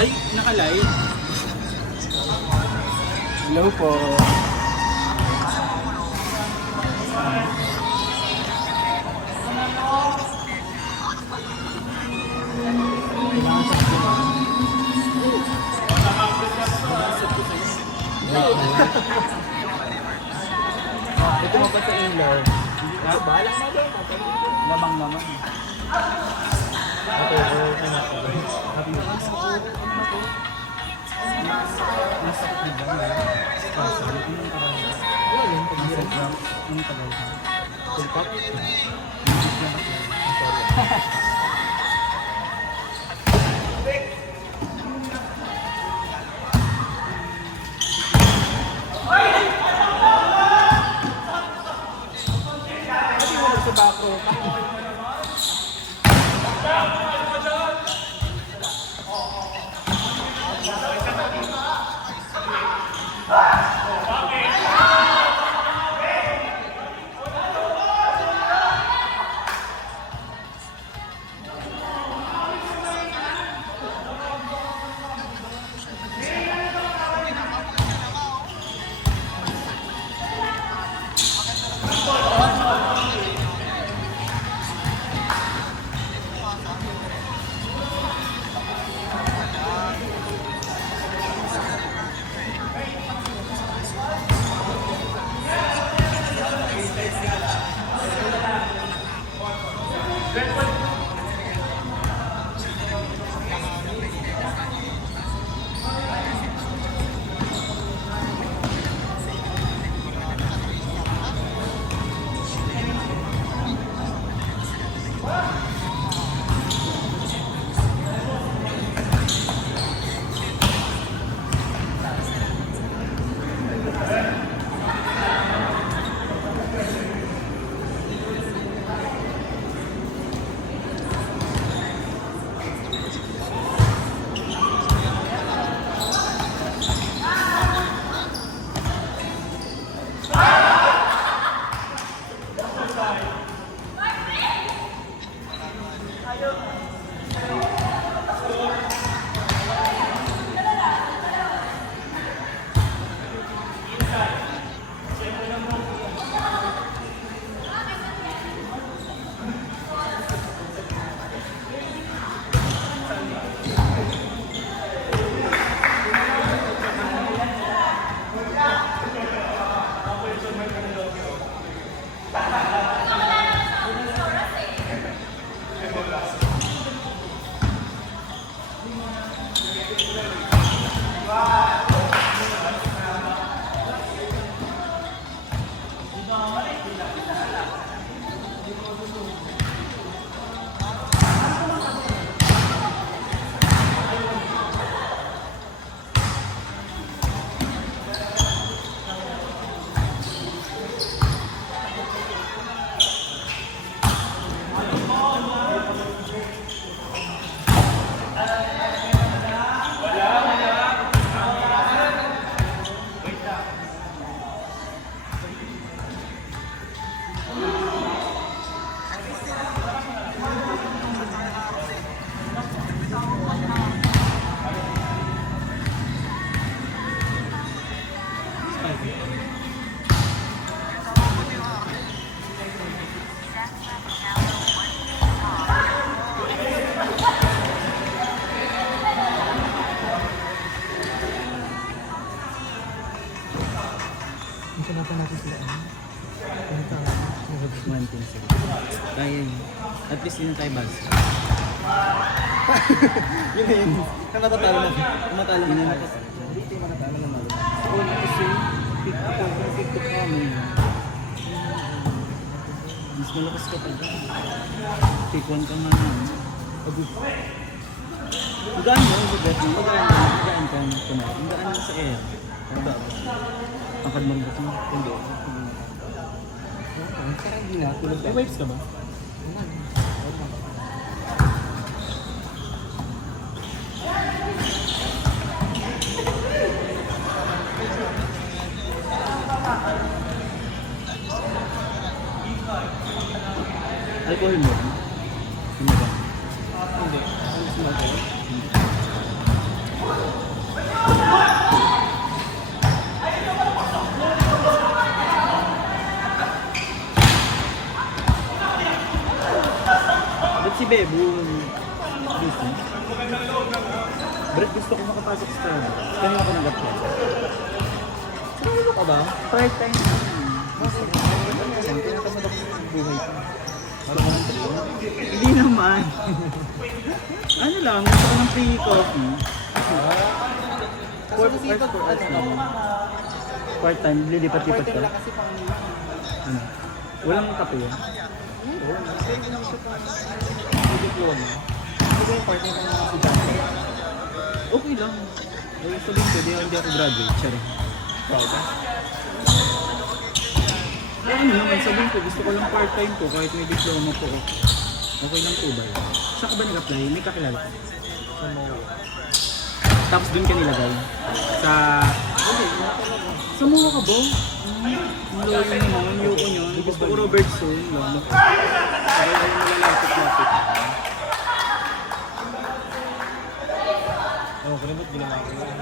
Ay, nakalive. Hello po. Ito mo pa sa ilaw. Balak na doon. Lamang-lamang. tropa. One thing sir. Kaya yun. At least yun tayo bas. Yun na yun. Natatalo na. Tumatalo na. Hindi tayo matatalo na malo. Oo, kasi pick up kami. Mas malakas ka pa dyan. Pick one ka nga naman. Magaan mo, magaan ka kumain. Magaan mo sa air. Angkad mo rin ba ito? Hindi. Parang hindi na. May wipes ka ba? Alcohol mo? Hindi ba? Hindi. Ano sumagay? Ba't si Bebo? Busy? Brad, gusto ko makapasok sa Starbucks. Kanina ako nag-apply. Ano ka ba? Part time na. Saan tinatamad ako sa buhay ko? Hindi naman. Ano lang, gusto ko ng free coffee. Part time, lilipat-lipat ka. Ano? Walang kape yan. Oo. Kasi hindi naman siya pang diploma. Ano ba yung partner ko na si Johnson? Okay lang. Sabihin ko, hindi ako graduate. Siya rin. Proud ka? Ano naman, sa sabihin ko, gusto ko lang part-time po kahit may diploma po. Okay lang po ba yun? Saan ka ba nag-apply? May kakilala ka? Sa mga... Tapos dun ka nilagay? Sa... Hindi, mga talaga. Sa mga ka ba? Ang lawyer naman, yuko nyo. Gusto ko Robertson. Lalo ko. Kaya ayaw malalapit-lapit. Oo, kalimut, ginawa ko yun.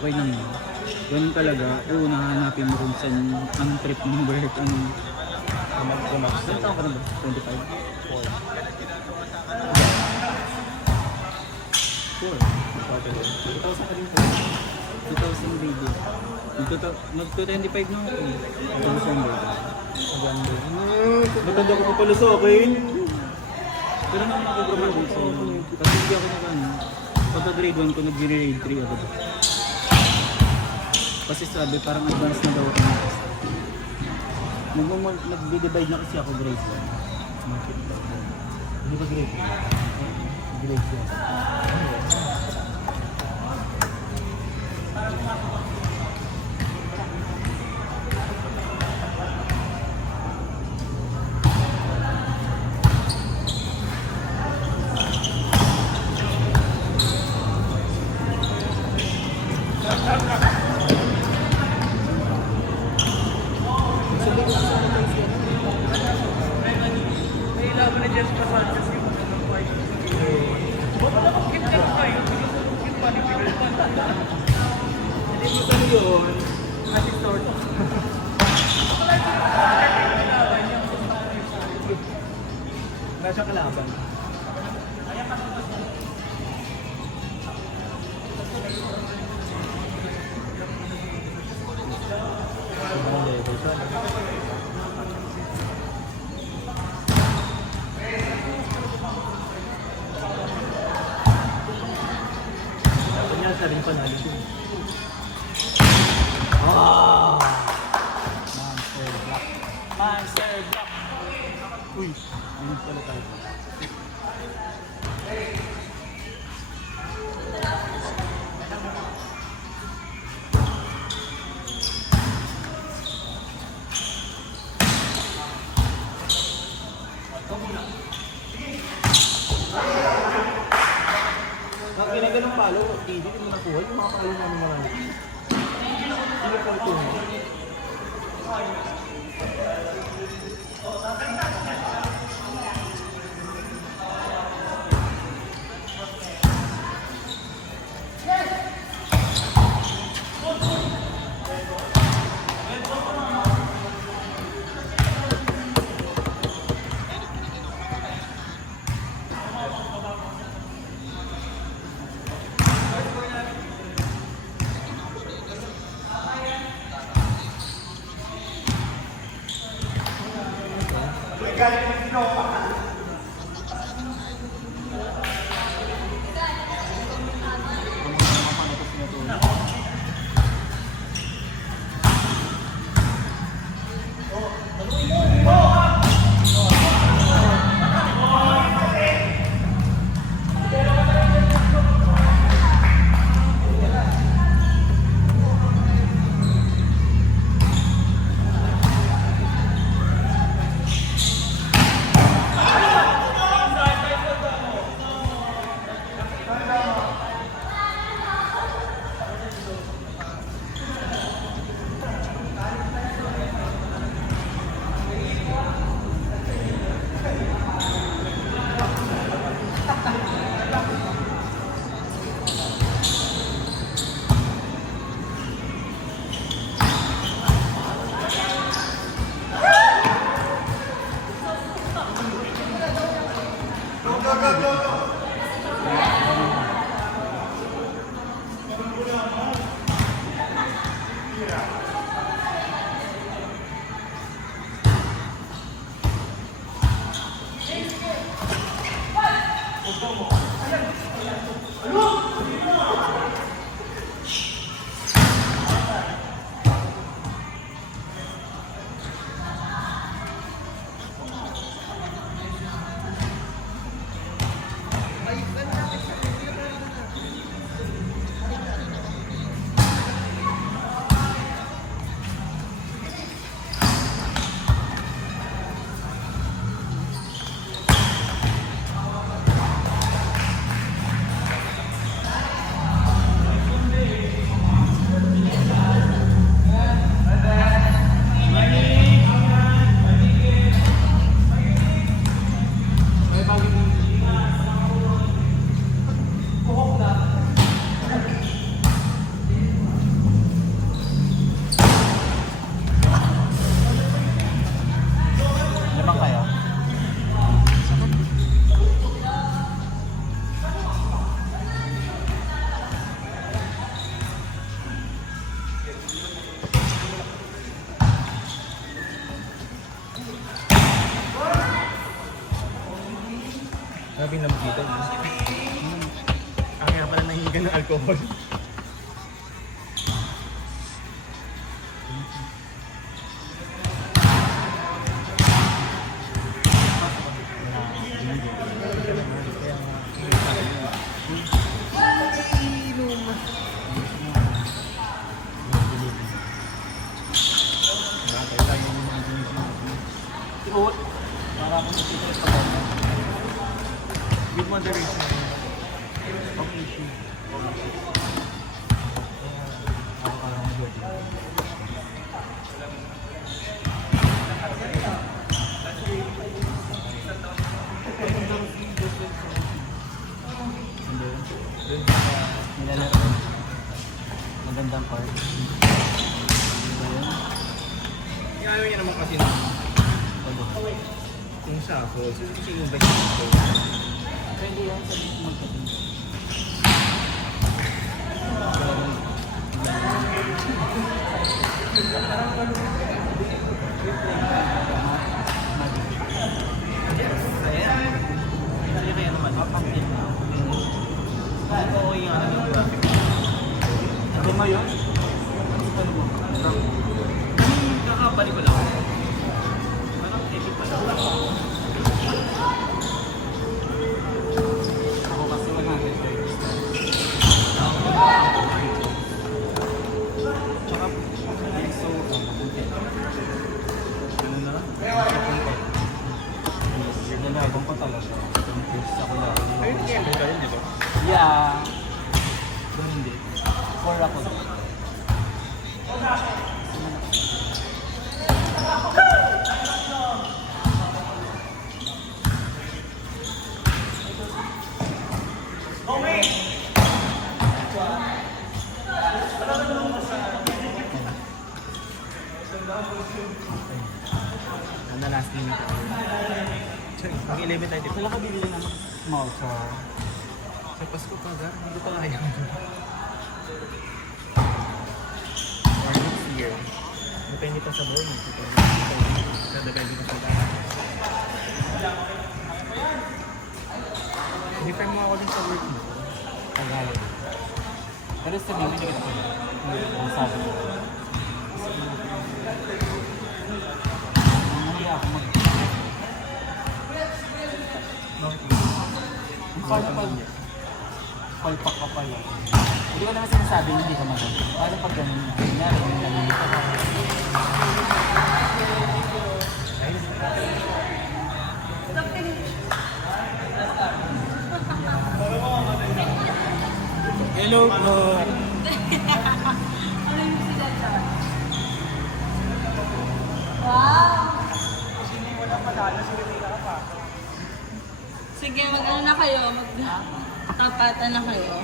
Okay lang yun. Ganun talaga. Oo, nahanapin mo kung saan ang trip ng work. Saan taon ka na ba? 25? 4. 2000 ka rin po. 2000 baby. Mag-25 na ako. 2000 baby. Maganda. Matanda ko pa pala sa akin. Pero naman ako graduate sa kasi hindi ako pagka grade 1 ko nag-grade 3 ako. Kasi sabi parang advance na daw ako. Nag-divide na kasi ako grade 1. Market daw. Hindi ba grade? Grade 1. Ano yun? Assistant. Nasa kalaban. Ibang level siya. Kanya sa rin panalo din. Ah! Monster Block. Monster Block. Uy, ayun pala tayo. Ang ginagalang palo, hindi mo nakuha yung mga palo namin marami. Hindi ko ito. Sabi na dito. Ang kaya pala nahihigan ng alcohol. Ipot. Para akong nakita yung pagkakas. With moderation. Okay, sure. Ako parang mag-jogging. Doon nilalaro. Magandang part. Diba yun? Yung ayaw niya naman kasi na kung siya ako, kasi yung best ko. Pwede yan sa dito magkating. Ayan. Hindi kaya naman. Kapagin na. Ito ko yung ano yung graphic. Ano mo yun? Ano mo? Kakabalik ko lang. Parang edit pa lang. Ako kasi 130 stars. Tsaka, so, Ano na? nilabang ko talaga. Confused ako lang. Ayun kaya ba yun, di ba? Yeah. Kung hindi. 4 ako doon. Ano na last minute? Check, mag-11 tayo. Sila ka bibili ng small sa... Sa Pasko pa, Gar. Hindi ko kaya. Or next year. Depende pa sa bonus. Depende pa sa bonus. Different mo ako din sa work mo. Kagaya. Pero sabihin mo, hindi ka pwede. Ang sabi ko. Mamaya ako mag... Paano pag... Palpak ka pala. Hindi ko naman sinasabi hindi ka magaling. Paano pag ganun na? Kunyari, yung nalilito ka. Hello po! Wow! Sige, mag-ano na kayo, mag-tapatan na kayo.